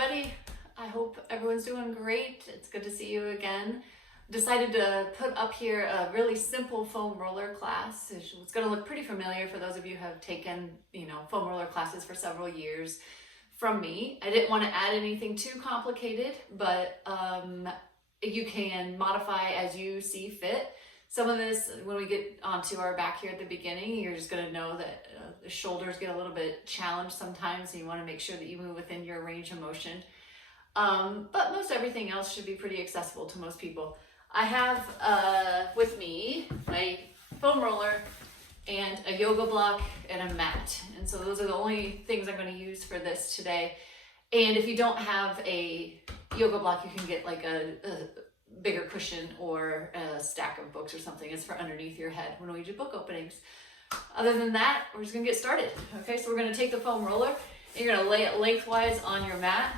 everybody. I hope everyone's doing great. It's good to see you again. Decided to put up here a really simple foam roller class. It's going to look pretty familiar for those of you who have taken, foam roller classes for several years from me. I didn't want to add anything too complicated, but you can modify as you see fit. Some of this, when we get onto our back here at the beginning, you're just going to know that the shoulders get a little bit challenged sometimes, and you want to make sure that you move within your range of motion. But most everything else should be pretty accessible to most people. I have with me my foam roller and a yoga block and a mat. And so those are the only things I'm going to use for this today. And if you don't have a yoga block, you can get like a bigger cushion or a stack of books or something. It's for underneath your head when we do book openings. Other than that, we're just gonna get started. Okay, so we're gonna take the foam roller and you're gonna lay it lengthwise on your mat,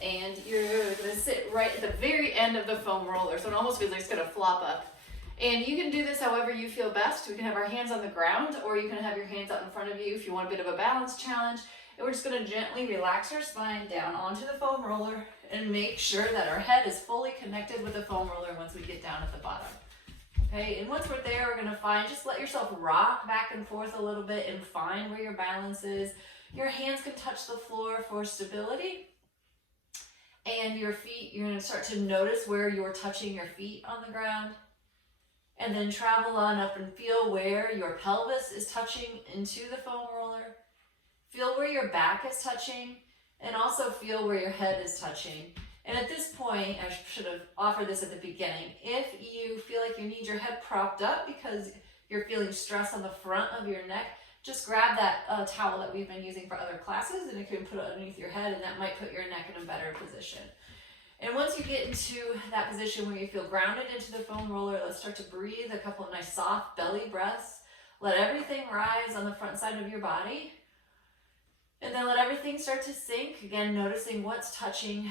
and you're gonna sit right at the very end of the foam roller, so it almost feels like it's gonna flop up. And you can do this however you feel best. We can have our hands on the ground, or you can have your hands out in front of you if you want a bit of a balance challenge. And we're just gonna gently relax our spine down onto the foam roller and make sure that our head is fully connected with the foam roller once we get down at the bottom. Okay, and once we're there, we're gonna find, just let yourself rock back and forth a little bit and find where your balance is. Your hands can touch the floor for stability. And your feet, you're gonna start to notice where you're touching your feet on the ground. And then travel on up and feel where your pelvis is touching into the foam roller. Feel where your back is touching, and also feel where your head is touching. And at this point, I should have offered this at the beginning, if you feel like you need your head propped up because you're feeling stress on the front of your neck, just grab that towel that we've been using for other classes, and you can put it underneath your head, and that might put your neck in a better position. And once you get into that position where you feel grounded into the foam roller, let's start to breathe a couple of nice soft belly breaths. Let everything rise on the front side of your body. And then let everything start to sink. Again, noticing what's touching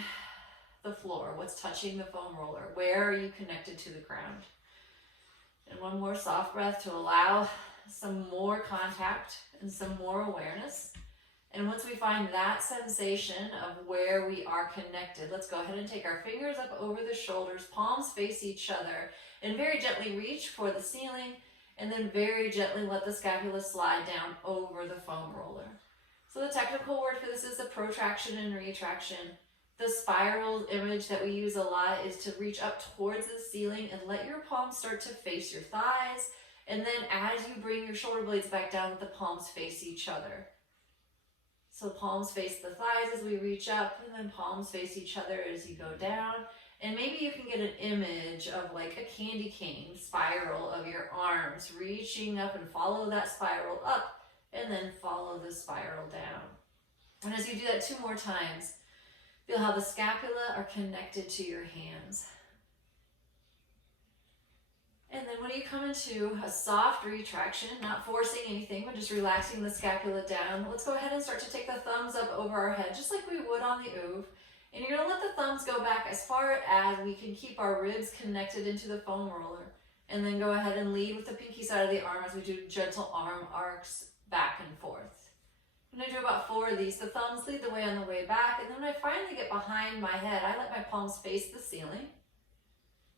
the floor, what's touching the foam roller. Where are you connected to the ground? And one more soft breath to allow some more contact and some more awareness. And once we find that sensation of where we are connected, let's go ahead and take our fingers up over the shoulders, palms face each other, and very gently reach for the ceiling, and then very gently let the scapula slide down over the foam roller. So the technical word for this is the protraction and retraction. The spiral image that we use a lot is to reach up towards the ceiling and let your palms start to face your thighs. And then as you bring your shoulder blades back down, the palms face each other. So palms face the thighs as we reach up, and then palms face each other as you go down. And maybe you can get an image of like a candy cane spiral of your arms reaching up, and follow that spiral up. And then follow the spiral down. And as you do that 2 more times, feel how the scapula are connected to your hands. And then when you come into a soft retraction, not forcing anything, but just relaxing the scapula down, let's go ahead and start to take the thumbs up over our head, just like we would on the oov. And you're gonna let the thumbs go back as far as we can keep our ribs connected into the foam roller. And then go ahead and lead with the pinky side of the arm as we do gentle arm arcs back and forth. I'm going to do about 4 of these. The thumbs lead the way on the way back, and then when I finally get behind my head, I let my palms face the ceiling.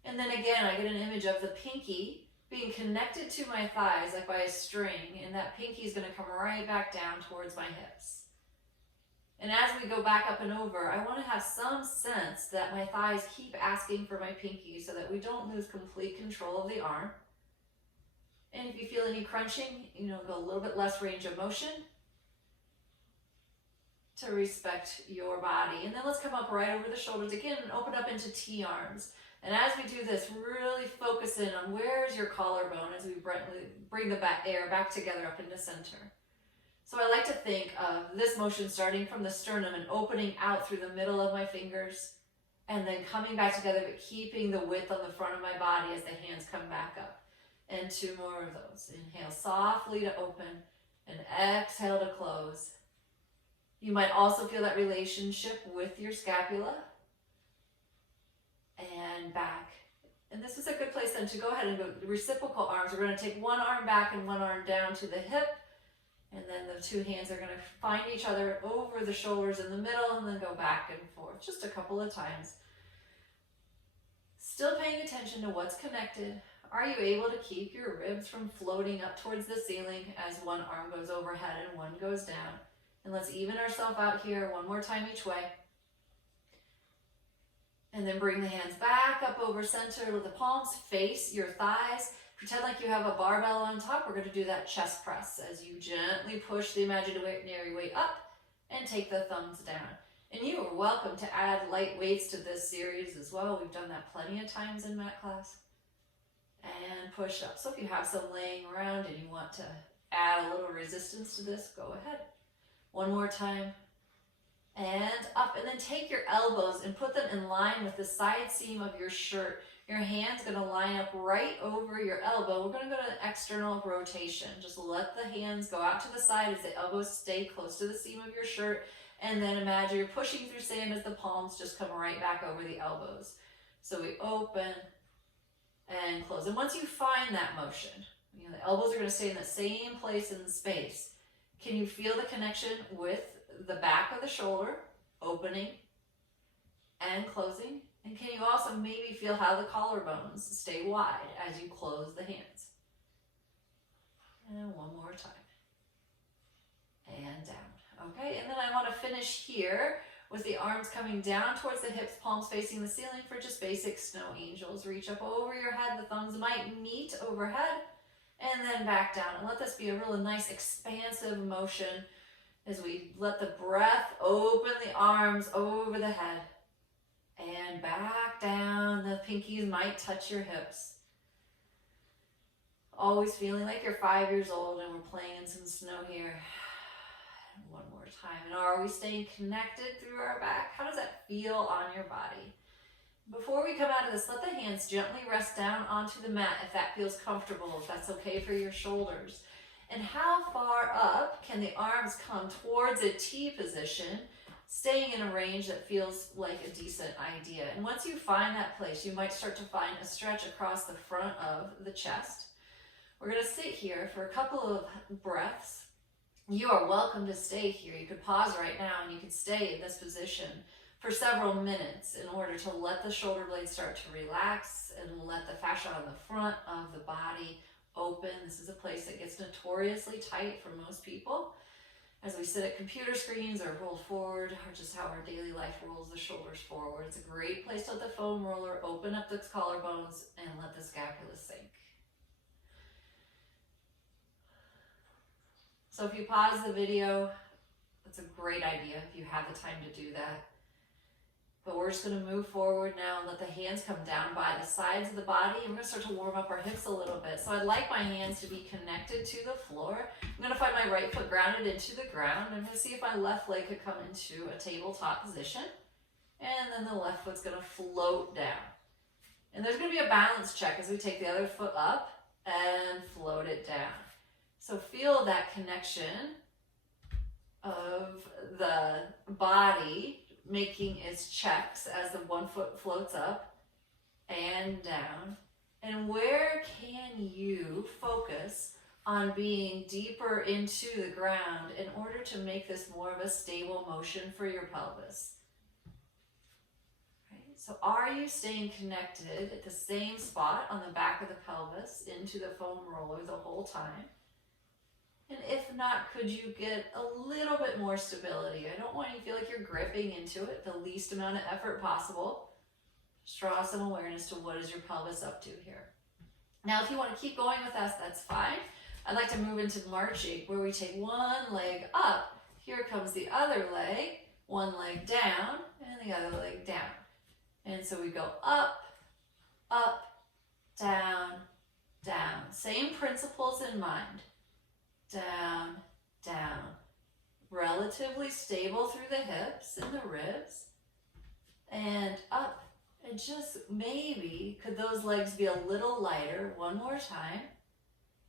And then again, I get an image of the pinky being connected to my thighs like by a string, and that pinky is going to come right back down towards my hips. And as we go back up and over, I want to have some sense that my thighs keep asking for my pinky so that we don't lose complete control of the arm. And if you feel any crunching, go a little bit less range of motion to respect your body. And then let's come up right over the shoulders again and open up into T-arms. And as we do this, really focus in on where's your collarbone as we bring the air back together up into center. So I like to think of this motion starting from the sternum and opening out through the middle of my fingers, and then coming back together, but keeping the width on the front of my body as the hands come back up. And 2 more of those. Inhale softly to open, and exhale to close. You might also feel that relationship with your scapula. And back. And this is a good place then to go ahead and go reciprocal arms. We're going to take one arm back and one arm down to the hip. And then the two hands are going to find each other over the shoulders in the middle and then go back and forth just a couple of times. Still paying attention to what's connected. Are you able to keep your ribs from floating up towards the ceiling as one arm goes overhead and one goes down? And let's even ourselves out here one more time each way. And then bring the hands back up over center with the palms face your thighs. Pretend like you have a barbell on top. We're going to do that chest press as you gently push the imaginary weight up and take the thumbs down. And you are welcome to add light weights to this series as well. We've done that plenty of times in mat class. And push up. So if you have some laying around and you want to add a little resistance to this, go ahead. One more time. And up, and then take your elbows and put them in line with the side seam of your shirt. Your hand's going to line up right over your elbow. We're going to go to an external rotation. Just let the hands go out to the side as the elbows stay close to the seam of your shirt. And then imagine you're pushing through sand as the palms just come right back over the elbows. So we open and close. And once you find that motion, you know, the elbows are going to stay in the same place in the space. Can you feel the connection with the back of the shoulder, opening and closing? And can you also maybe feel how the collarbones stay wide as you close the hands? And one more time. And down. Okay, and then I want to finish here with the arms coming down towards the hips, palms facing the ceiling for just basic snow angels. Reach up over your head. The thumbs might meet overhead. And then back down. And let this be a really nice expansive motion as we let the breath open the arms over the head. And back down. The pinkies might touch your hips. Always feeling like you're 5 years old and we're playing in some snow here. One more time. And are we staying connected through our back? How does that feel on your body? Before we come out of this, let the hands gently rest down onto the mat if that feels comfortable, if that's okay for your shoulders. And how far up can the arms come towards a T position, staying in a range that feels like a decent idea? And once you find that place, you might start to find a stretch across the front of the chest. We're going to sit here for a couple of breaths. You are welcome to stay here. You could pause right now and you could stay in this position for several minutes in order to let the shoulder blades start to relax and let the fascia on the front of the body open. This is a place that gets notoriously tight for most people as we sit at computer screens or roll forward, or just how our daily life rolls the shoulders forward. It's a great place to let the foam roller open up those collarbones and let the scapula sink. So if you pause the video, that's a great idea if you have the time to do that. But we're just going to move forward now and let the hands come down by the sides of the body. And we're going to start to warm up our hips a little bit. So I'd like my hands to be connected to the floor. I'm going to find my right foot grounded into the ground. I'm going to see if my left leg could come into a tabletop position. And then the left foot's going to float down. And there's going to be a balance check as we take the other foot up and float it down. So feel that connection of the body making its checks as the one foot floats up and down. And where can you focus on being deeper into the ground in order to make this more of a stable motion for your pelvis? Right? So are you staying connected at the same spot on the back of the pelvis into the foam roller the whole time? And if not, could you get a little bit more stability? I don't want you to feel like you're gripping into it, the least amount of effort possible. Just draw some awareness to what is your pelvis up to here. Now, if you want to keep going with us, that's fine. I'd like to move into marching, where we take one leg up. Here comes the other leg, one leg down, and the other leg down. And so we go up, up, down, down. Same principles in mind. Down, down. Relatively stable through the hips and the ribs. And up. And just maybe, could those legs be a little lighter? One more time.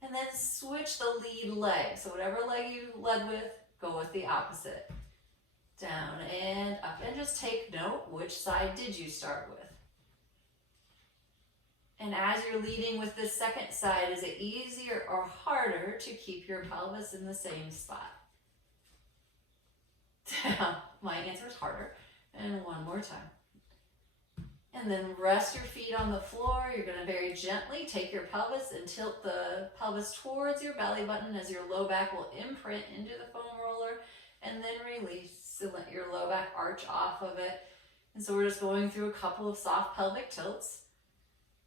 And then switch the lead leg. So whatever leg you led with, go with the opposite. Down and up. And just take note, which side did you start with? And as you're leading with the second side, is it easier or harder to keep your pelvis in the same spot? down. My answer is harder. And one more time. And then rest your feet on the floor. You're going to very gently take your pelvis and tilt the pelvis towards your belly button as your low back will imprint into the foam roller, and then release and let your low back arch off of it. And so we're just going through a couple of soft pelvic tilts.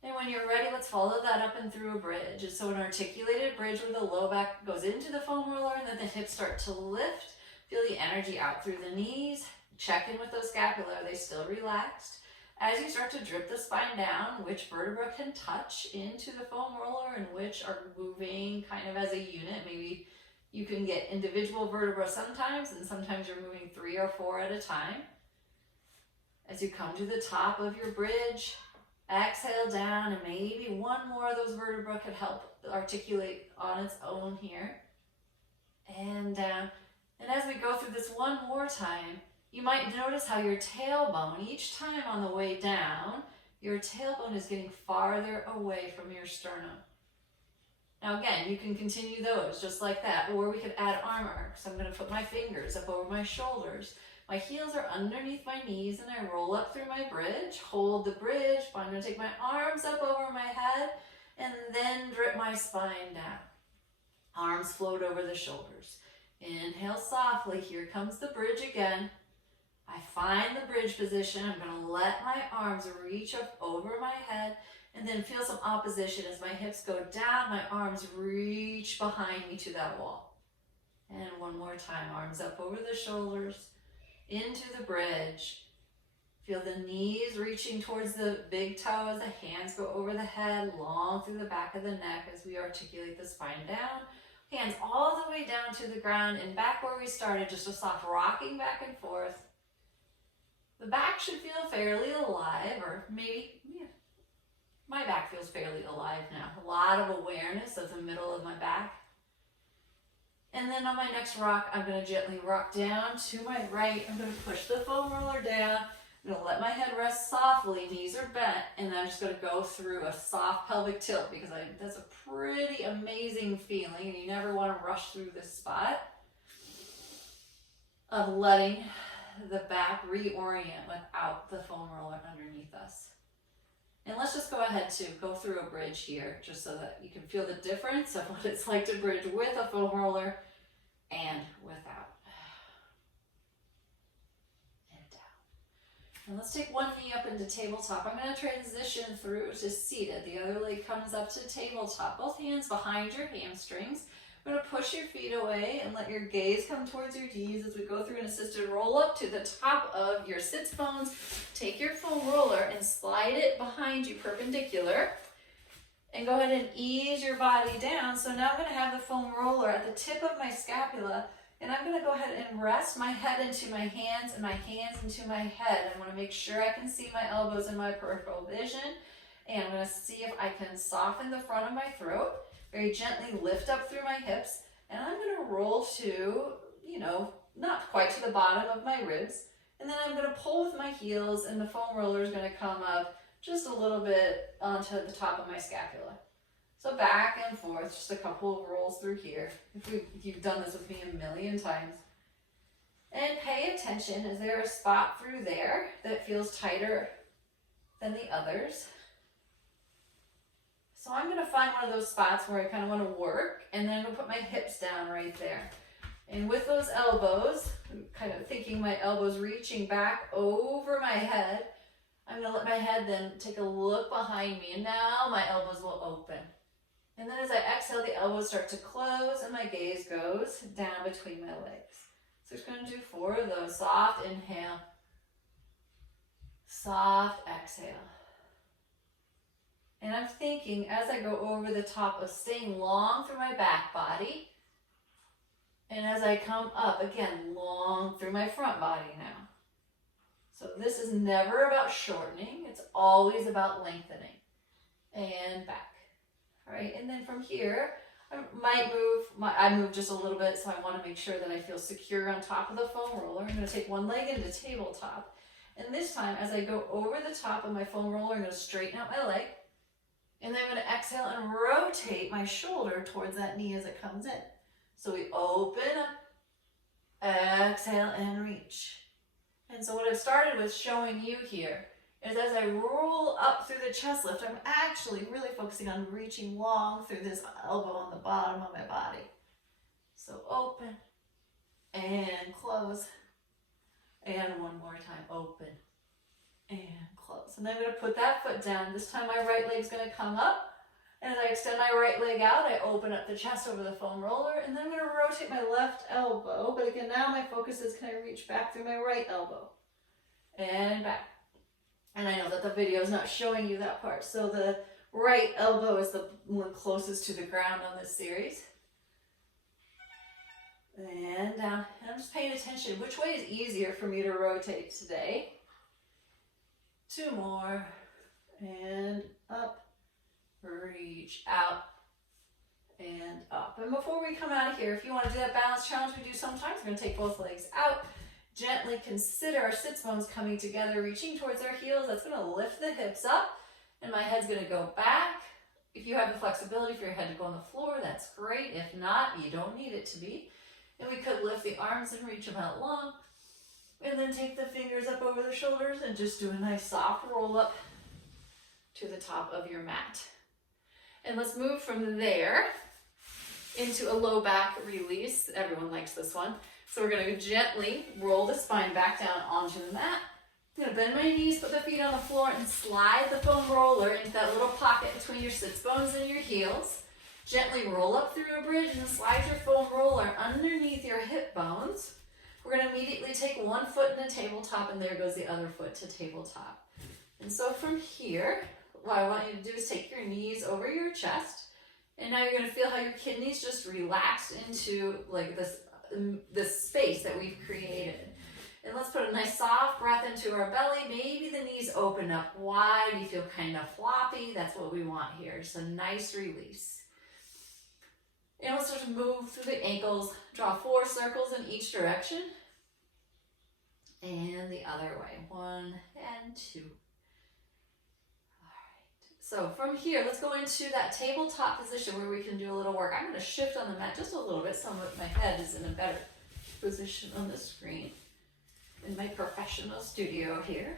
And when you're ready, let's follow that up and through a bridge. And so an articulated bridge where the low back goes into the foam roller and then the hips start to lift. Feel the energy out through the knees. Check in with those scapula. Are they still relaxed? As you start to drip the spine down, which vertebra can touch into the foam roller and which are moving kind of as a unit. Maybe you can get individual vertebra sometimes, and sometimes you're moving 3 or 4 at a time. As you come to the top of your bridge, exhale down, and maybe one more of those vertebrae could help articulate on its own here. And down. And as we go through this one more time, you might notice how your tailbone, each time on the way down, your tailbone is getting farther away from your sternum. Now again, you can continue those just like that, or we could add arm arcs. I'm going to put my fingers up over my shoulders. My heels are underneath my knees and I roll up through my bridge, hold the bridge. I'm going to take my arms up over my head and then drip my spine down. Arms float over the shoulders. Inhale softly, here comes the bridge again. I find the bridge position. I'm going to let my arms reach up over my head and then feel some opposition as my hips go down, my arms reach behind me to that wall. And one more time, arms up over the shoulders, into the bridge. Feel the knees reaching towards the big toe as the hands go over the head, long through the back of the neck as we articulate the spine down. Hands all the way down to the ground and back where we started, just a soft rocking back and forth. The back should feel fairly alive, or maybe, my back feels fairly alive now. A lot of awareness of the middle of my back. And then on my next rock, I'm going to gently rock down to my right. I'm going to push the foam roller down. I'm going to let my head rest softly. Knees are bent. And I'm just going to go through a soft pelvic tilt because that's a pretty amazing feeling. And you never want to rush through this spot of letting the back reorient without the foam roller underneath us. And let's just go ahead to go through a bridge here just so that you can feel the difference of what it's like to bridge with a foam roller and without. And down. And let's take one knee up into tabletop. I'm going to transition through to seated. The other leg comes up to tabletop. Both hands behind your hamstrings. I'm going to push your feet away and let your gaze come towards your knees as we go through an assisted roll up to the top of your sits bones. Take your foam roller and slide it behind you perpendicular. And go ahead and ease your body down. So now I'm going to have the foam roller at the tip of my scapula. And I'm going to go ahead and rest my head into my hands and my hands into my head. I want to make sure I can see my elbows in my peripheral vision. And I'm going to see if I can soften the front of my throat. Very gently lift up through my hips, and I'm going to roll to, not quite to the bottom of my ribs, and then I'm going to pull with my heels, and the foam roller is going to come up just a little bit onto the top of my scapula. So back and forth, just a couple of rolls through here. If you've done this with me a million times. And pay attention, is there a spot through there that feels tighter than the others? So I'm going to find one of those spots where I kind of want to work, and then I'm going to put my hips down right there. And with those elbows, I'm kind of thinking my elbows reaching back over my head, I'm going to let my head then take a look behind me, and now my elbows will open. And then as I exhale, the elbows start to close, and my gaze goes down between my legs. So I'm just going to do 4 of those. Soft inhale, soft exhale. And I'm thinking as I go over the top of staying long through my back body. And as I come up, again, long through my front body now. So this is never about shortening. It's always about lengthening. And back. All right, and then from here, I might move just a little bit, so I want to make sure that I feel secure on top of the foam roller. I'm going to take one leg into tabletop. And this time, as I go over the top of my foam roller, I'm going to straighten out my leg. And then I'm going to exhale and rotate my shoulder towards that knee as it comes in. So we open up, exhale and reach. And so what I've started with showing you here is as I roll up through the chest lift, I'm actually really focusing on reaching long through this elbow on the bottom of my body. So open and close. And one more time, open and close. And then I'm going to put that foot down. This time my right leg's going to come up. And as I extend my right leg out, I open up the chest over the foam roller. And then I'm going to rotate my left elbow. But again, now my focus is, can I reach back through my right elbow? And back. And I know that the video is not showing you that part. So the right elbow is the one closest to the ground on this series. And down. And I'm just paying attention. Which way is easier for me to rotate today? 2 more. And up. Reach out. And up. And before we come out of here, if you want to do that balance challenge we do sometimes, we're going to take both legs out. Gently consider our sits bones coming together, reaching towards our heels. That's going to lift the hips up. And my head's going to go back. If you have the flexibility for your head to go on the floor, that's great. If not, you don't need it to be. And we could lift the arms and reach them out long. And then take the fingers up over the shoulders and just do a nice soft roll up to the top of your mat. And let's move from there into a low back release. Everyone likes this one. So we're going to gently roll the spine back down onto the mat. I'm going to bend my knees, put the feet on the floor, and slide the foam roller into that little pocket between your sits bones and your heels. Gently roll up through a bridge and slide your foam roller underneath your hip bones. We're going to immediately take one foot in a tabletop, and there goes the other foot to tabletop. And so from here, what I want you to do is take your knees over your chest, and now you're going to feel how your kidneys just relax into like this space that we've created. And let's put a nice soft breath into our belly. Maybe the knees open up wide. You feel kind of floppy. That's what we want here. Just a nice release. And let's start to move through the ankles. Draw 4 circles in each direction. And the other way. 1 and 2. So from here, let's go into that tabletop position where we can do a little work. I'm going to shift on the mat just a little bit so my head is in a better position on the screen in my professional studio here.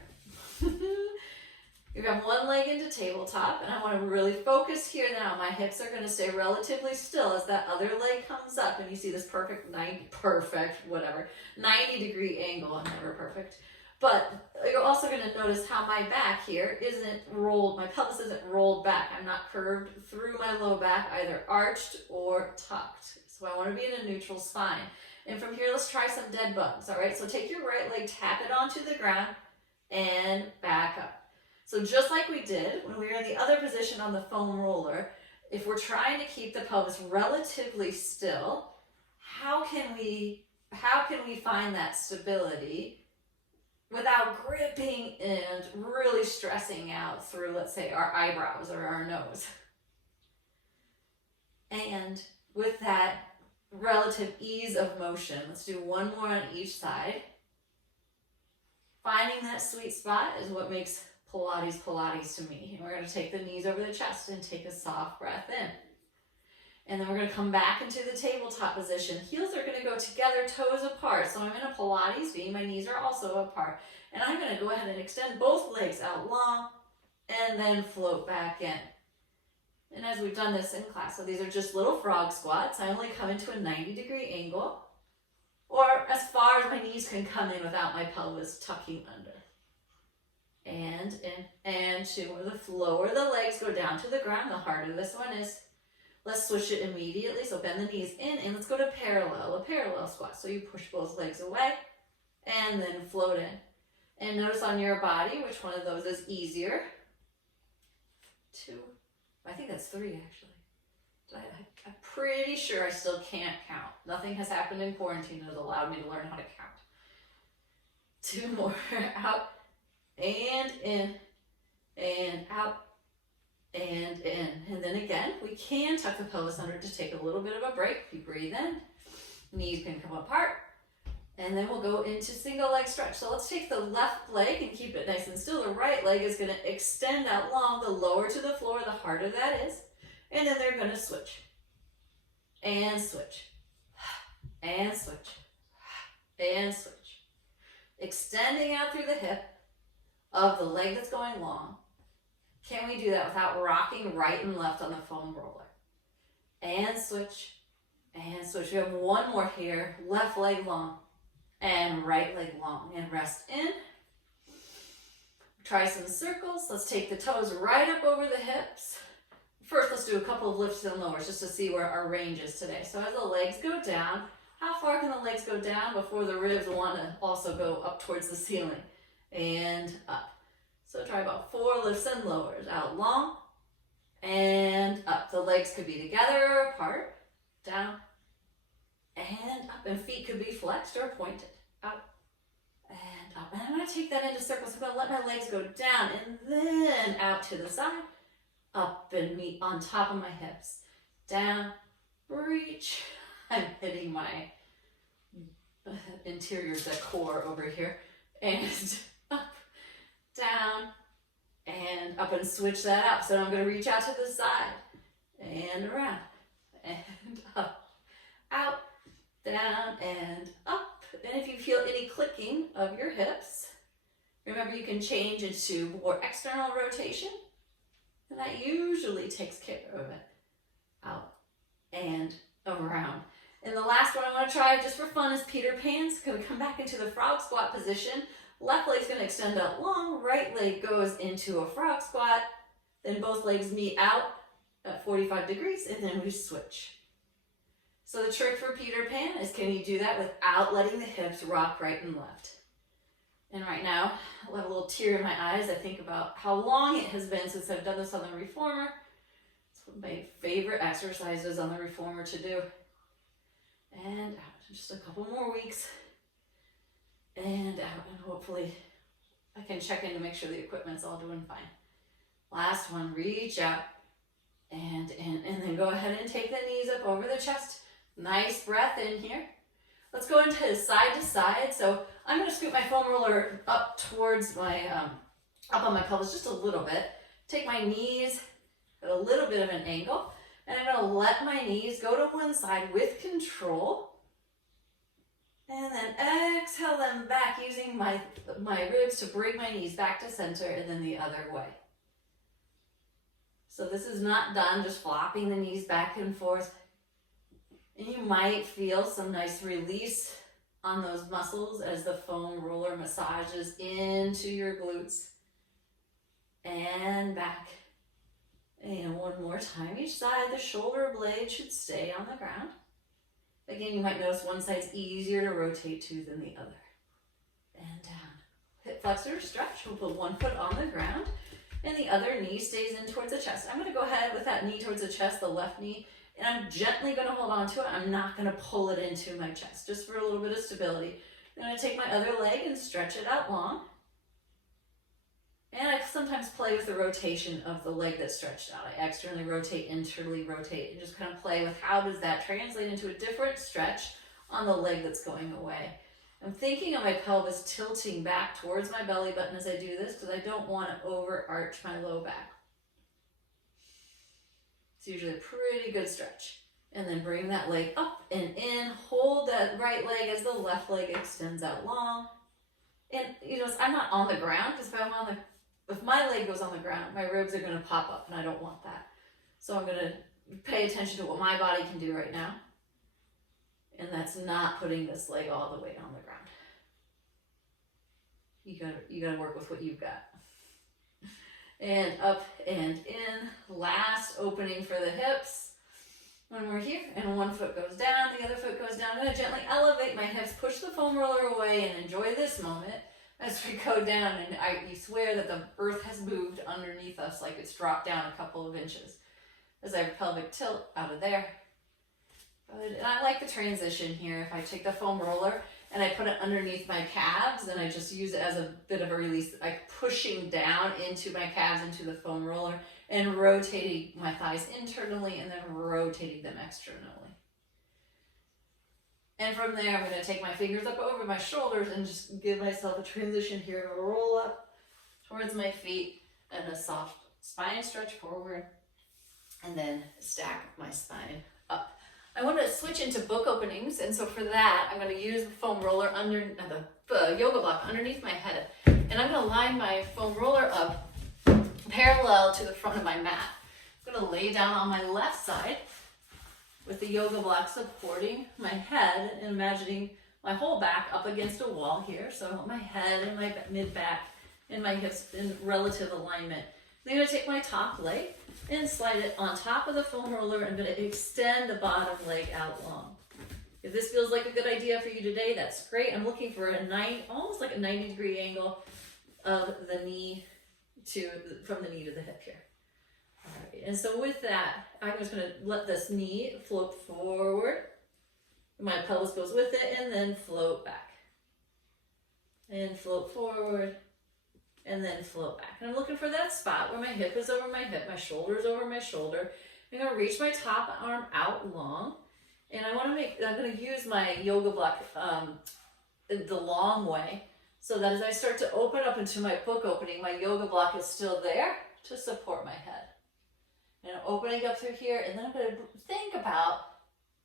You have one leg into tabletop, and I want to really focus here now. My hips are going to stay relatively still as that other leg comes up, and you see this perfect 90-degree angle. I'm never perfect. But you're also going to notice how my back here isn't rolled, my pelvis isn't rolled back. I'm not curved through my low back, either arched or tucked. So I want to be in a neutral spine. And from here, let's try some dead bugs, all right? So take your right leg, tap it onto the ground, and back up. So just like we did when we were in the other position on the foam roller, if we're trying to keep the pelvis relatively still, how can we find that stability without gripping and really stressing out through, let's say, our eyebrows or our nose? And with that relative ease of motion, let's do one more on each side. Finding that sweet spot is what makes Pilates to me. And we're going to take the knees over the chest and take a soft breath in. And then we're going to come back into the tabletop position. Heels are going to go together, toes apart. So I'm in a Pilates V. My knees are also apart. And I'm going to go ahead and extend both legs out long and then float back in. And as we've done this in class, so these are just little frog squats. I only come into a 90-degree angle, or as far as my knees can come in without my pelvis tucking under. And in, and 2. The lower the legs go down to the ground, the harder this one is. Let's switch it immediately. So bend the knees in, and let's go to a parallel squat. So you push both legs away and then float in. And notice on your body which one of those is easier. 2. I think that's 3 actually. I'm pretty sure I still can't count. Nothing has happened in quarantine that has allowed me to learn how to count. 2 more. Out and in and out and in. And then again, we can tuck the pelvis under to take a little bit of a break. You breathe in, knees can come apart, and then we'll go into single leg stretch. So let's take the left leg and keep it nice and still. The right leg is going to extend out long. The lower to the floor, the harder that is. And then they're going to switch and switch and switch and switch. extending out through the hip of the leg that's going long. Can we do that without rocking right and left on the foam roller? And switch, and switch. We have one more here. Left leg long and right leg long. And rest in. Try some circles. Let's take the toes right up over the hips. First, let's do a couple of lifts and lowers just to see where our range is today. So as the legs go down, how far can the legs go down before the ribs want to also go up towards the ceiling? And up. So try about 4 lifts and lowers. Out long and up. The legs could be together or apart. Down and up. And feet could be flexed or pointed. Out and up. And I'm going to take that into circles. I'm going to let my legs go down and then out to the side. Up and meet on top of my hips. Down, reach. I'm hitting my interior decor over here. And up, down, and up, and switch that out. So I'm going to reach out to the side and around and up, out, down, and up. And if you feel any clicking of your hips, remember you can change into more external rotation. And that usually takes care of it. Out and around. And the last one I want to try just for fun is Peter Pan's. Going to come back into the frog squat position. Left leg's going to extend out long. Right leg goes into a frog squat. Then both legs meet out at 45 degrees and then we switch. So the trick for Peter Pan is, can you do that without letting the hips rock right and left? And right now, I have a little tear in my eyes. I think about how long it has been since I've done this on the reformer. It's one of my favorite exercises on the reformer to do. And out, just a couple more weeks. And out, and hopefully I can check in to make sure the equipment's all doing fine. Last one, reach out and in, and then go ahead and take the knees up over the chest. Nice breath in here. Let's go into side to side. So I'm going to scoot my foam roller up towards my, up on my pelvis just a little bit. Take my knees at a little bit of an angle. And I'm going to let my knees go to one side with control. And then exhale them back using my ribs to bring my knees back to center and then the other way. So this is not done just flopping the knees back and forth. And you might feel some nice release on those muscles as the foam roller massages into your glutes. And back. And one more time each side. The shoulder blade should stay on the ground. Again, you might notice one side's easier to rotate to than the other. And down. Hip flexor stretch. We'll put one foot on the ground. And the other knee stays in towards the chest. I'm going to go ahead with that knee towards the chest, the left knee. And I'm gently going to hold on to it. I'm not going to pull it into my chest, just for a little bit of stability. I'm going to take my other leg and stretch it out long. And I sometimes play with the rotation of the leg that's stretched out. I externally rotate, internally rotate, and just kind of play with how does that translate into a different stretch on the leg that's going away. I'm thinking of my pelvis tilting back towards my belly button as I do this because I don't want to overarch my low back. It's usually a pretty good stretch. And then bring that leg up and in. Hold that right leg as the left leg extends out long. And you know, I'm not on the ground because if my leg goes on the ground, my ribs are going to pop up and I don't want that. So I'm going to pay attention to what my body can do right now. And that's not putting this leg all the way on the ground. You gotta work with what you've got. And up and in. Last opening for the hips. When we're here, and one foot goes down, the other foot goes down. I'm going to gently elevate my hips, push the foam roller away, and enjoy this moment as we go down. And you swear that the earth has moved underneath us, like it's dropped down a couple of inches. As I pelvic tilt out of there. Good. And I like the transition here. If I take the foam roller and I put it underneath my calves, and I just use it as a bit of a release, like pushing down into my calves, into the foam roller, and rotating my thighs internally and then rotating them externally. And from there, I'm going to take my fingers up over my shoulders and just give myself a transition here. Roll up towards my feet and a soft spine stretch forward, and then stack my spine up. I want to switch into book openings, and so for that, I'm going to use the foam roller under the yoga block underneath my head, and I'm going to line my foam roller up parallel to the front of my mat. I'm going to lay down on my left side with the yoga block supporting my head and imagining my whole back up against a wall here. So I want my head and my mid-back and my hips in relative alignment. Then I'm going to take my top leg and slide it on top of the foam roller. I'm going to extend the bottom leg out long. If this feels like a good idea for you today, that's great. I'm looking for almost like a 90-degree angle of the knee from the knee to the hip here. All right, and so with that, I'm just going to let this knee float forward. My pelvis goes with it, and then float back. And float forward, and then float back. And I'm looking for that spot where my hip is over my hip, my shoulder is over my shoulder. I'm going to reach my top arm out long, and I'm going to use my yoga block the long way, so that as I start to open up into my book opening, my yoga block is still there to support my head. And I'm opening up through here, and then I'm going to think about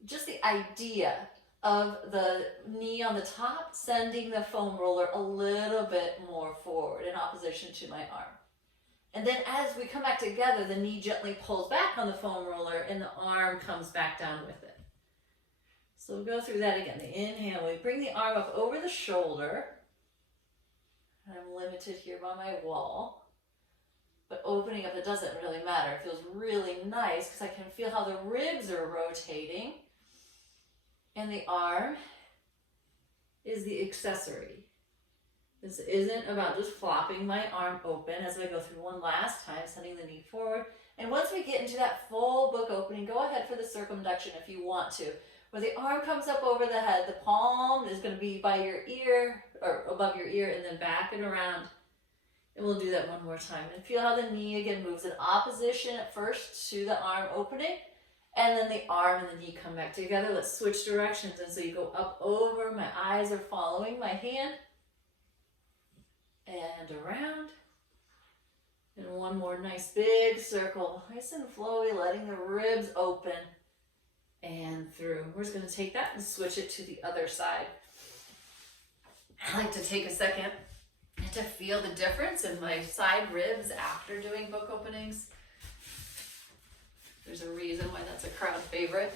just the idea of the knee on the top, sending the foam roller a little bit more forward in opposition to my arm. And then as we come back together, the knee gently pulls back on the foam roller and the arm comes back down with it. So we'll go through that again. The inhale, we bring the arm up over the shoulder. I'm limited here by my wall. But opening up, it doesn't really matter. It feels really nice because I can feel how the ribs are rotating. And the arm is the accessory. This isn't about just flopping my arm open as I go through one last time, sending the knee forward. And once we get into that full book opening, go ahead for the circumduction if you want to. Where the arm comes up over the head, the palm is going to be by your ear, or above your ear, and then back and around. And we'll do that one more time. And feel how the knee again moves in opposition at first to the arm opening. And then the arm and the knee come back together. Let's switch directions. And so you go up over, my eyes are following my hand. And around. And one more nice big circle. Nice and flowy, letting the ribs open. And through. We're just going to take that and switch it to the other side. I like to take a second to feel the difference in my side ribs after doing book openings. There's a reason why that's a crowd favorite.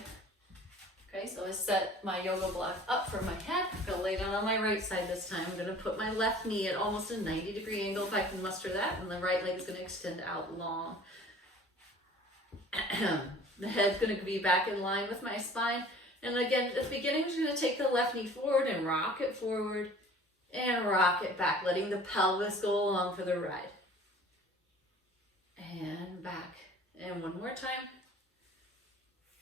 Okay, so I set my yoga block up for my head. I'm going to lay down on my right side this time. I'm going to put my left knee at almost a 90-degree angle if I can muster that, and the right leg is going to extend out long. The head's going to be back in line with my spine. And again, at the beginning, I'm just going to take the left knee forward and rock it forward and rock it back, letting the pelvis go along for the ride. And back. And one more time.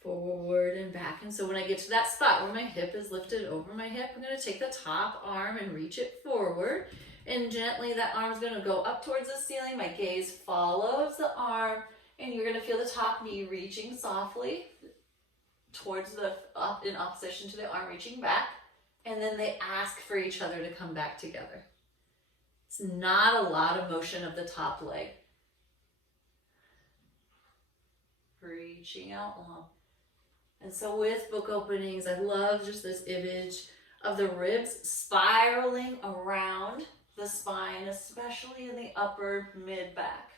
Forward and back. And so when I get to that spot where my hip is lifted over my hip, I'm going to take the top arm and reach it forward. And gently that arm is going to go up towards the ceiling. My gaze follows the arm. And you're going to feel the top knee reaching softly towards in opposition to the arm reaching back. And then they ask for each other to come back together. It's not a lot of motion of the top leg. Reaching out long. And so with book openings, I love just this image of the ribs spiraling around the spine, especially in the upper mid-back.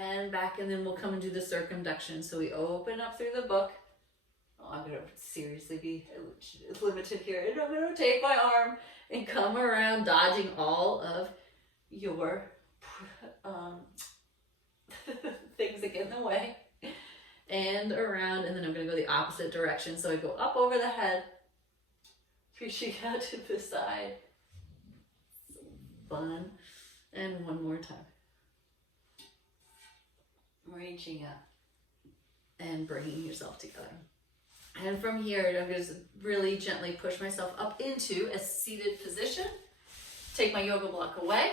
And back, and then we'll come and do the circumduction. So we open up through the book. Oh, I'm going to seriously be limited here. And I'm going to take my arm and come around, dodging all of your things that get in the way. And around, and then I'm going to go the opposite direction. So I go up over the head, reaching out to the side. Fun. And one more time. Reaching up and bringing yourself together. And from here, I'm going to really gently push myself up into a seated position. Take my yoga block away.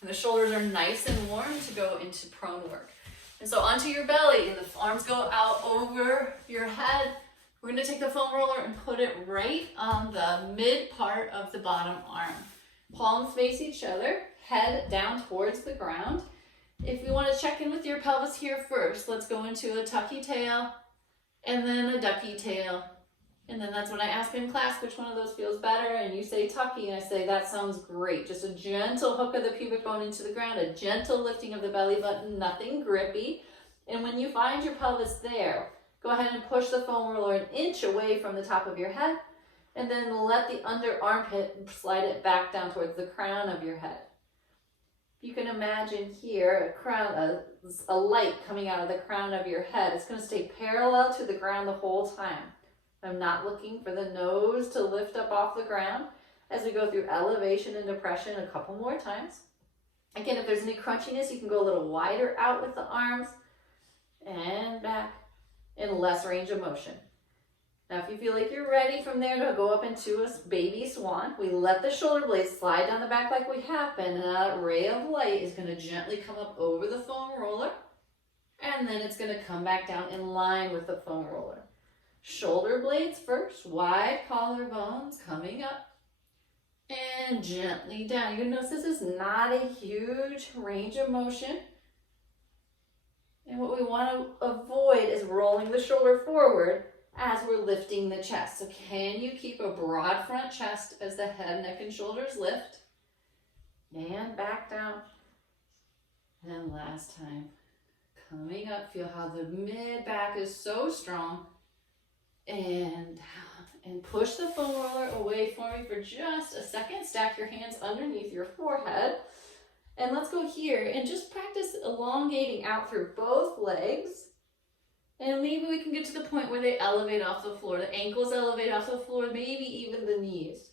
And the shoulders are nice and warm to go into prone work. And so onto your belly, and the arms go out over your head. We're going to take the foam roller and put it right on the mid part of the bottom arm. Palms face each other, head down towards the ground. If you want to check in with your pelvis here first, let's go into a tucky tail and then a ducky tail. And then that's when I ask in class which one of those feels better, and you say tucky, and I say that sounds great. Just a gentle hook of the pubic bone into the ground, a gentle lifting of the belly button, nothing grippy. And when you find your pelvis there, go ahead and push the foam roller an inch away from the top of your head, and then let the under armpit slide it back down towards the crown of your head. You can imagine here a light coming out of the crown of your head. It's going to stay parallel to the ground the whole time. I'm not looking for the nose to lift up off the ground as we go through elevation and depression a couple more times. Again, if there's any crunchiness, you can go a little wider out with the arms and back in less range of motion. Now, if you feel like you're ready from there to go up into a baby swan, we let the shoulder blades slide down the back like we have been, and that ray of light is going to gently come up over the foam roller, and then it's going to come back down in line with the foam roller. Shoulder blades first, wide collarbones coming up, and gently down. You're going to notice this is not a huge range of motion. And what we want to avoid is rolling the shoulder forward as we're lifting the chest. So can you keep a broad front chest as the head, neck, and shoulders lift? And back down. And last time. Coming up, feel how the mid back is so strong. And down. And push the foam roller away for me for just a second. Stack your hands underneath your forehead. And let's go here and just practice elongating out through both legs. And maybe we can get to the point where they elevate off the floor. The ankles elevate off the floor, maybe even the knees.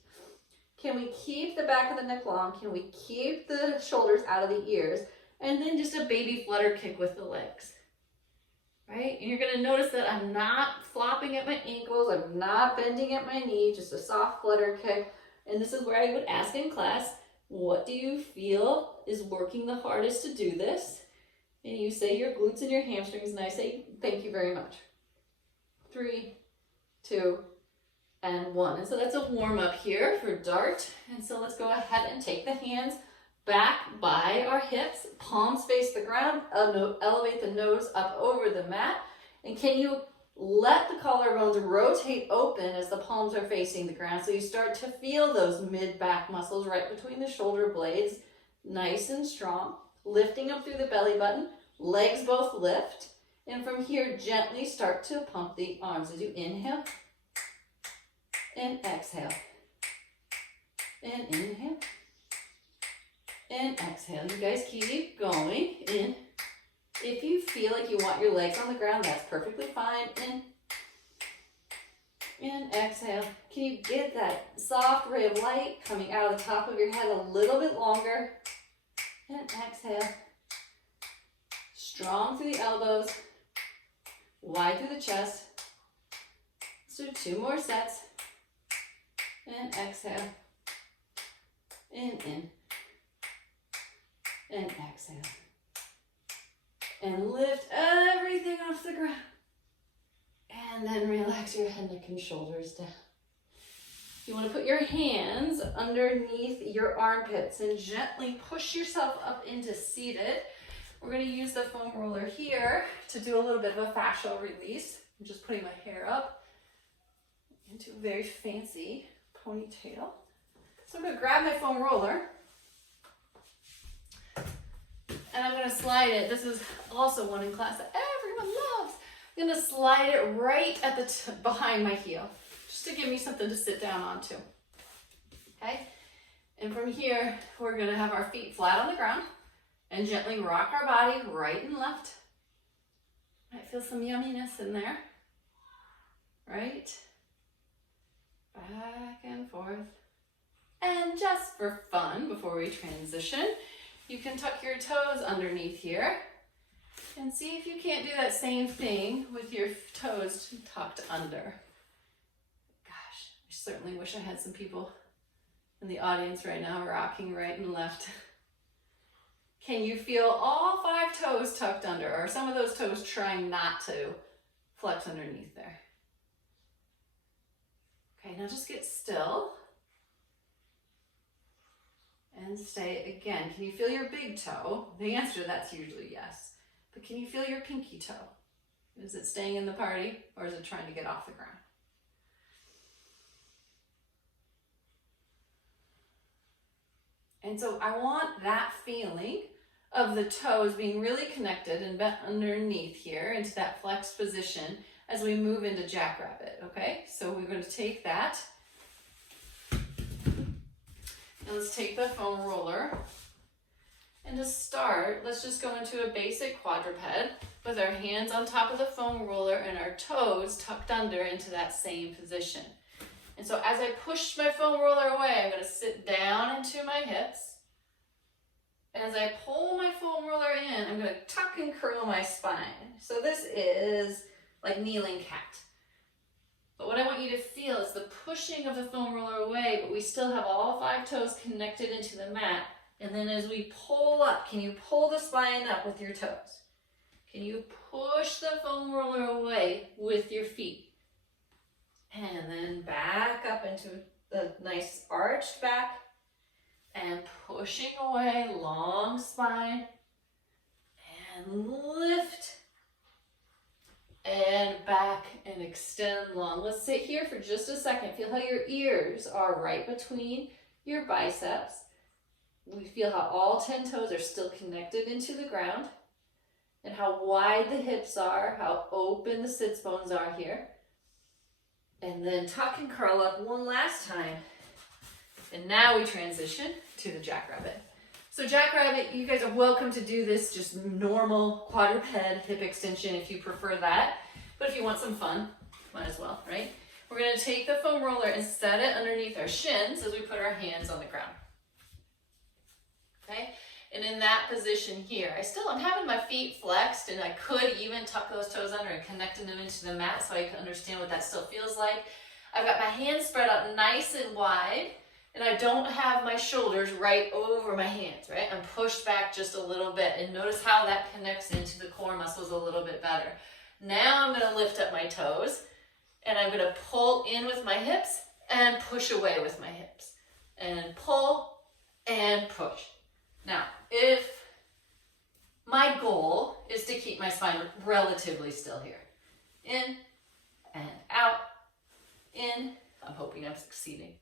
Can we keep the back of the neck long? Can we keep the shoulders out of the ears? And then just a baby flutter kick with the legs. Right? And you're going to notice that I'm not flopping at my ankles. I'm not bending at my knee. Just a soft flutter kick. And this is where I would ask in class, what do you feel is working the hardest to do this? And you say your glutes and your hamstrings, and I say, thank you very much. 3, 2, and 1. And so that's a warm up here for dart. And so let's go ahead and take the hands back by our hips, palms face the ground, elevate the nose up over the mat. And can you let the collarbones rotate open as the palms are facing the ground, so you start to feel those mid-back muscles right between the shoulder blades, nice and strong, lifting up through the belly button, legs both lift, and from here gently start to pump the arms as you inhale and exhale, and inhale and exhale. You guys keep going. In. If you feel like you want your legs on the ground, that's perfectly fine. In and exhale. Can you get that soft ray of light coming out of the top of your head a little bit longer? And exhale. Strong through the elbows, wide through the chest. So 2 more sets. And exhale. And in. And exhale. And lift everything off the ground. And then relax your head, neck, and shoulders down. You want to put your hands underneath your armpits and gently push yourself up into seated. We're going to use the foam roller here to do a little bit of a fascial release. I'm just putting my hair up into a very fancy ponytail. So I'm going to grab my foam roller. And I'm going to slide it. This is also one in class that everyone loves. I'm going to slide it right at the behind my heel, just to give me something to sit down onto. Okay? And from here, we're going to have our feet flat on the ground and gently rock our body right and left. Might feel some yumminess in there. Right? Back and forth. And just for fun, before we transition, you can tuck your toes underneath here and see if you can't do that same thing with your toes tucked under. Gosh, I certainly wish I had some people in the audience right now rocking right and left. Can you feel all 5 toes tucked under, or some of those toes trying not to flex underneath there? Okay, now just get still. And stay again. Can you feel your big toe? The answer to that's usually yes. But can you feel your pinky toe? Is it staying in the party or is it trying to get off the ground? And so I want that feeling of the toes being really connected and bent underneath here into that flexed position as we move into jackrabbit, okay? So we're going to take that. And let's take the foam roller. And to start, let's just go into a basic quadruped with our hands on top of the foam roller and our toes tucked under into that same position. And so as I push my foam roller away, I'm going to sit down into my hips. And as I pull my foam roller in, I'm going to tuck and curl my spine. So this is like kneeling cat. But what I want you to feel is the pushing of the foam roller away, but we still have all 5 toes connected into the mat. And then as we pull up, can you pull the spine up with your toes? Can you push the foam roller away with your feet? And then back up into the nice arched back and pushing away, long spine, and lift and back and extend long. Let's sit here for just a second. Feel how your ears are right between your biceps. We feel how all 10 toes are still connected into the ground and how wide the hips are, how open the sits bones are here. And then tuck and curl up one last time. And now we transition to the jackrabbit. So jackrabbit, you guys are welcome to do this just normal quadruped hip extension if you prefer that. But if you want some fun, might as well, right? We're going to take the foam roller and set it underneath our shins as we put our hands on the ground. Okay? And in that position here, I'm having my feet flexed, and I could even tuck those toes under and connecting them into the mat so I can understand what that still feels like. I've got my hands spread out nice and wide, and I don't have my shoulders right over my hands, right? I'm pushed back just a little bit, and notice how that connects into the core muscles a little bit better. Now I'm going to lift up my toes, and I'm going to pull in with my hips and push away with my hips, and pull and push. Now, if my goal is to keep my spine relatively still here, in and out, in, I'm hoping I'm succeeding,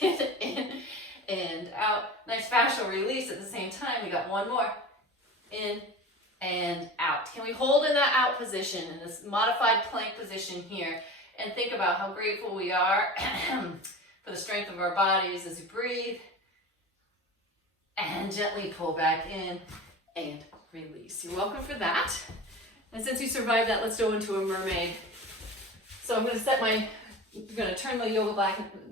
in and out, nice fascial release at the same time. We got one more, in and out. Can we hold in that out position, in this modified plank position here, and think about how grateful we are for the strength of our bodies as we breathe. And gently pull back in and release. You're welcome for that. And since you survived that, let's go into a mermaid. So I'm going to turn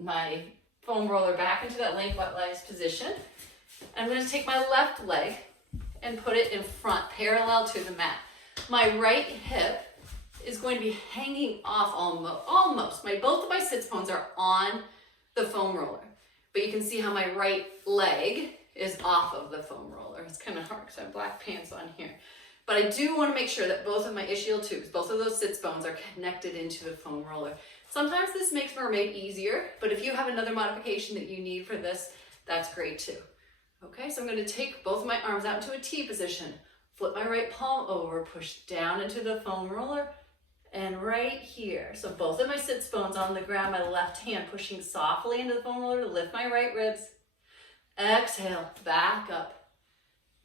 my foam roller back into that lengthwise position. I'm going to take my left leg and put it in front, parallel to the mat. My right hip is going to be hanging off almost. Both of my sits bones are on the foam roller. But you can see how my right leg is off of the foam roller. It's kind of hard because I have black pants on here. But I do want to make sure that both of my ischial tubes, both of those sits bones are connected into the foam roller. Sometimes this makes mermaid easier, but if you have another modification that you need for this, that's great too. Okay, so I'm going to take both of my arms out into a T position, flip my right palm over, push down into the foam roller, and right here. So both of my sits bones on the ground, my left hand pushing softly into the foam roller to lift my right ribs. Exhale, back up,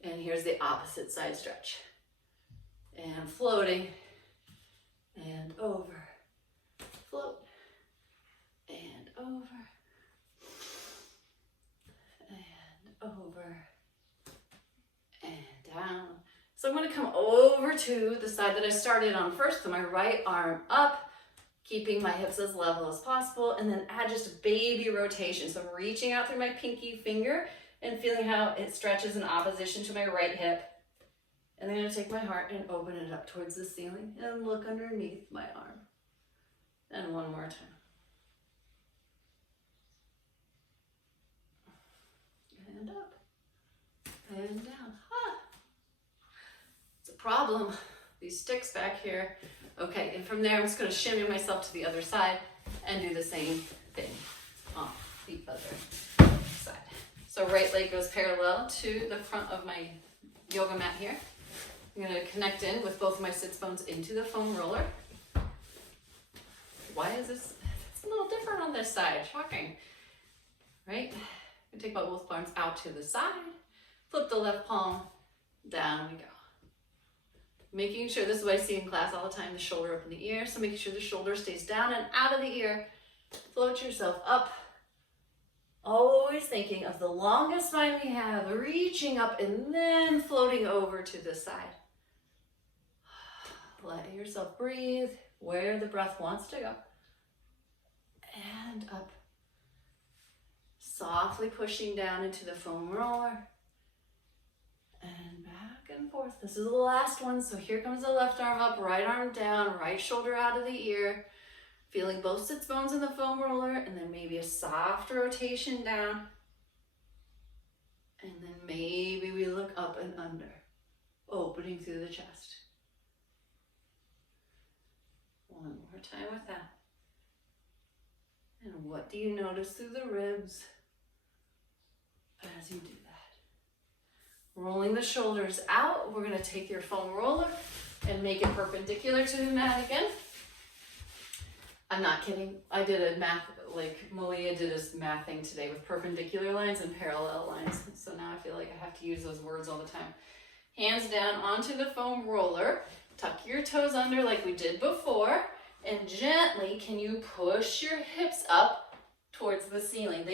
and here's the opposite side stretch. And floating, and over, float, and over, and over, and down. So I'm going to come over to the side that I started on first, with my right arm up, keeping my hips as level as possible, and then add just a baby rotation. So I'm reaching out through my pinky finger and feeling how it stretches in opposition to my right hip. And then I'm going to take my heart and open it up towards the ceiling and look underneath my arm. And one more time. And up. And down. Ah. It's a problem. These sticks back here. Okay, and from there I'm just going to shimmy myself to the other side and do the same thing on the other side. So right leg goes parallel to the front of my yoga mat here. I'm gonna connect in with both of my sits bones into the foam roller. Why is this? It's a little different on this side, shocking, right? I'm gonna take both arms out to the side, flip the left palm, down we go. Making sure, this is what I see in class all the time, the shoulder up in the ear, so making sure the shoulder stays down and out of the ear. Float yourself up. Always thinking of the longest spine we have, reaching up and then floating over to the side. Let yourself breathe where the breath wants to go. And up. Softly pushing down into the foam roller. And back and forth. This is the last one, so here comes the left arm up, right arm down, right shoulder out of the ear. Feeling both sits bones in the foam roller, and then maybe a soft rotation down. And then maybe we look up and under, opening through the chest. One more time with that. And what do you notice through the ribs as you do that? Rolling the shoulders out, we're going to take your foam roller and make it perpendicular to the mat again. I'm not kidding. I did a math, like Malia did a math thing today with perpendicular lines and parallel lines. So now I feel like I have to use those words all the time. Hands down onto the foam roller. Tuck your toes under like we did before. And gently, can you push your hips up towards the ceiling?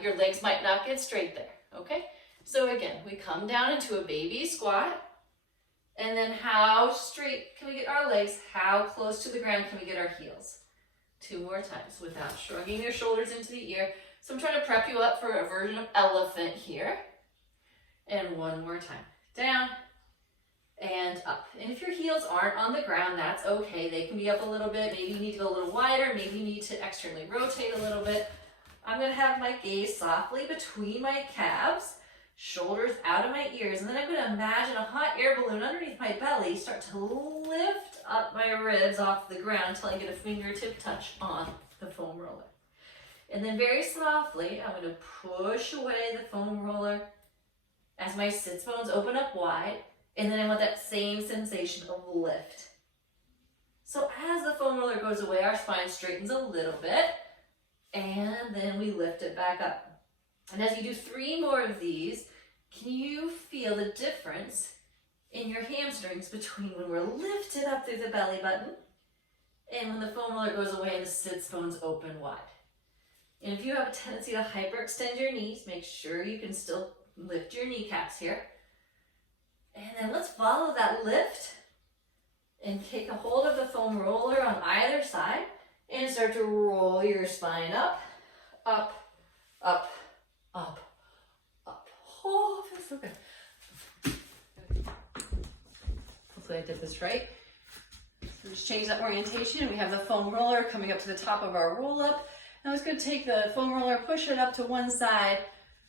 Your legs might not get straight there, okay? So again, we come down into a baby squat. And then how straight can we get our legs? How close to the ground can we get our heels? 2 more times without shrugging your shoulders into the ear. So I'm trying to prep you up for a version of elephant here. And 1 more time. Down and up. And if your heels aren't on the ground, that's okay. They can be up a little bit. Maybe you need to go a little wider. Maybe you need to externally rotate a little bit. I'm going to have my gaze softly between my calves, shoulders out of my ears. And then I'm going to imagine a hot air balloon underneath my belly start to lift up my ribs off the ground until I get a fingertip touch on the foam roller. And then very softly, I'm going to push away the foam roller as my sits bones open up wide. And then I want that same sensation of lift. So as the foam roller goes away, our spine straightens a little bit. And then we lift it back up. And as you do 3 more of these, can you feel the difference in your hamstrings between when we're lifted up through the belly button and when the foam roller goes away and the sits bones open wide? And if you have a tendency to hyperextend your knees, make sure you can still lift your kneecaps here. And then let's follow that lift and take a hold of the foam roller on either side and start to roll your spine up, up, up, up, up. Oh, feels so good. Hopefully I did this right. So just change that orientation. We have the foam roller coming up to the top of our roll up. Now it's going to take the foam roller, push it up to one side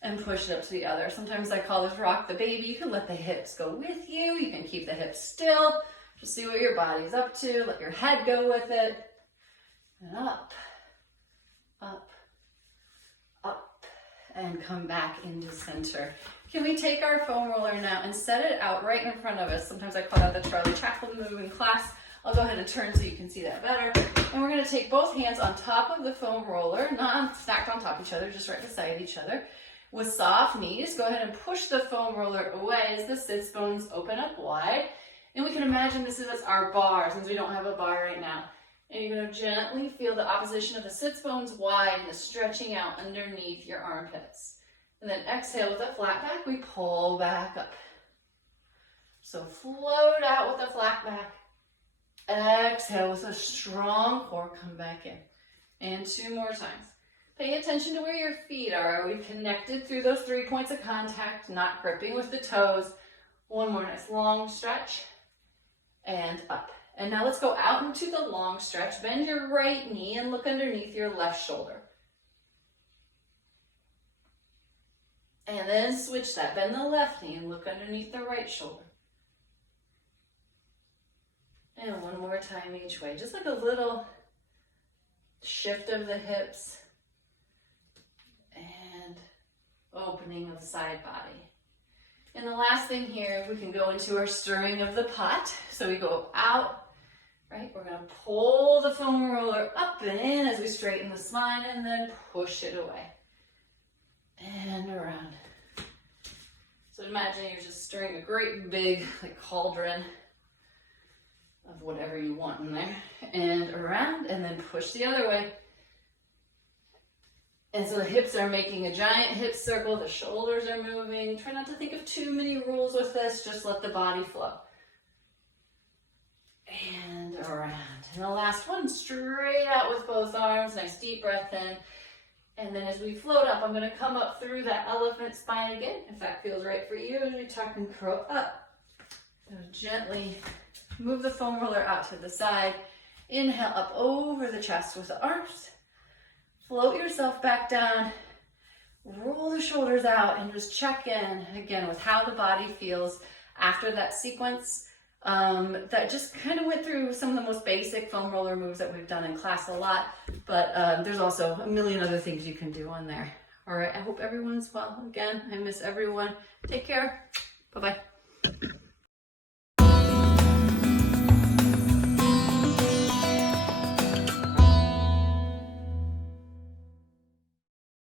and push it up to the other. Sometimes I call this rock the baby. You can let the hips go with you. You can keep the hips still. Just see what your body's up to. Let your head go with it. And up, up, up, and come back into center. Can we take our foam roller now and set it out right in front of us? Sometimes I call that the Charlie Chaplin move in class. I'll go ahead and turn so you can see that better. And we're going to take both hands on top of the foam roller, not stacked on top of each other, just right beside each other. With soft knees, go ahead and push the foam roller away as the sits bones open up wide. And we can imagine this is our bar, since we don't have a bar right now. And you're going to gently feel the opposition of the sits bones wide and the stretching out underneath your armpits. And then exhale with a flat back, we pull back up. So float out with a flat back. Exhale with a strong core, come back in. And 2 more times. Pay attention to where your feet are. Are we connected through those 3 points of contact, not gripping with the toes? 1 more nice long stretch. And up. And now let's go out into the long stretch. Bend your right knee and look underneath your left shoulder. And then switch that. Bend the left knee and look underneath the right shoulder. And 1 more time each way. Just like a little shift of the hips and opening of the side body. And the last thing here, we can go into our stirring of the pot. So we go out, right? We're gonna pull the foam roller up and in as we straighten the spine and then push it away. And around. So imagine you're just stirring a great big like cauldron of whatever you want in there. And around and then push the other way. And so the hips are making a giant hip circle, the shoulders are moving. Try not to think of too many rules with this, just let the body flow. And around. And the last one, straight out with both arms, nice deep breath in. And then as we float up, I'm gonna come up through that elephant spine again, if that feels right for you, as we tuck and curl up. So gently move the foam roller out to the side. Inhale up over the chest with the arms. Float yourself back down, roll the shoulders out, and just check in again with how the body feels after that sequence that just kind of went through some of the most basic foam roller moves that we've done in class a lot, but there's also a million other things you can do on there. All right, I hope everyone's well. Again, I miss everyone. Take care. Bye-bye.